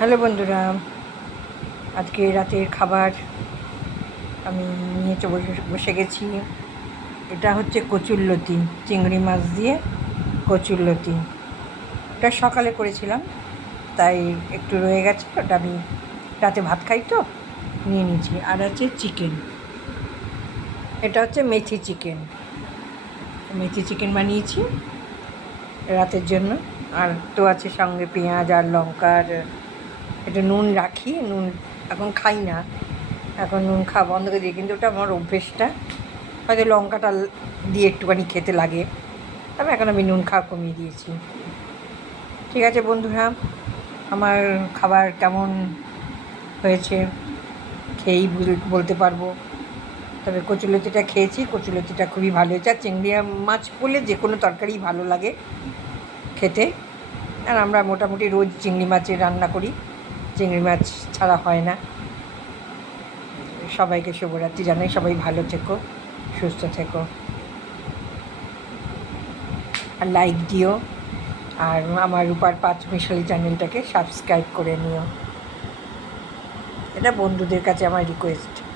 Hello বন্ধুরা, আজকে রাতের খাবার আমি নিয়ে বসে গেছি। এটা হচ্ছে কচুরলতি, চিংড়ি মাছ দিয়ে কচুরলতি। ওটা সকালে করেছিলাম, তাই একটু রয়ে গেছে। ওটা আমি রাতে ভাত খাই তো নিয়ে নিয়েছি। আর আছে চিকেন, এটা হচ্ছে মেথি চিকেন বানিয়েছি রাতের জন্য। আর তো আছে সঙ্গে পেঁয়াজ আর লঙ্কার, এটা নুন রাখি, নুন এখন খাই না, এখন নুন খাওয়া বন্ধ করে দিই, কিন্তু ওটা আমার অভ্যেসটা। হয়তো লঙ্কাটা দিয়ে একটুখানি খেতে লাগে, তবে এখন আমি নুন খাওয়া কমিয়ে দিয়েছি। ঠিক আছে বন্ধুরা, আমার খাবার কেমন হয়েছে খেয়েই বলতে পারবো। তবে কচুলতিটা খেয়েছি, কচুলতিটা খুবই ভালো হয়েছে। আর চিংড়ি মাছ পড়লে যে কোনো তরকারিই ভালো লাগে খেতে। আর আমরা মোটামুটি রোজ চিংড়ি মাছের রান্না করি, চিংড়ি মাছ ছাড়া হয় না। সবাইকে শুভরাত্রি জানাই, সবাই ভালো থেকো, সুস্থ থেকো, আর লাইক দিও, আর আমার রূপার পাঁচমিশালি চ্যানেলটাকে সাবস্ক্রাইব করে নিও। এটা বন্ধুদের কাছে আমার রিকোয়েস্ট।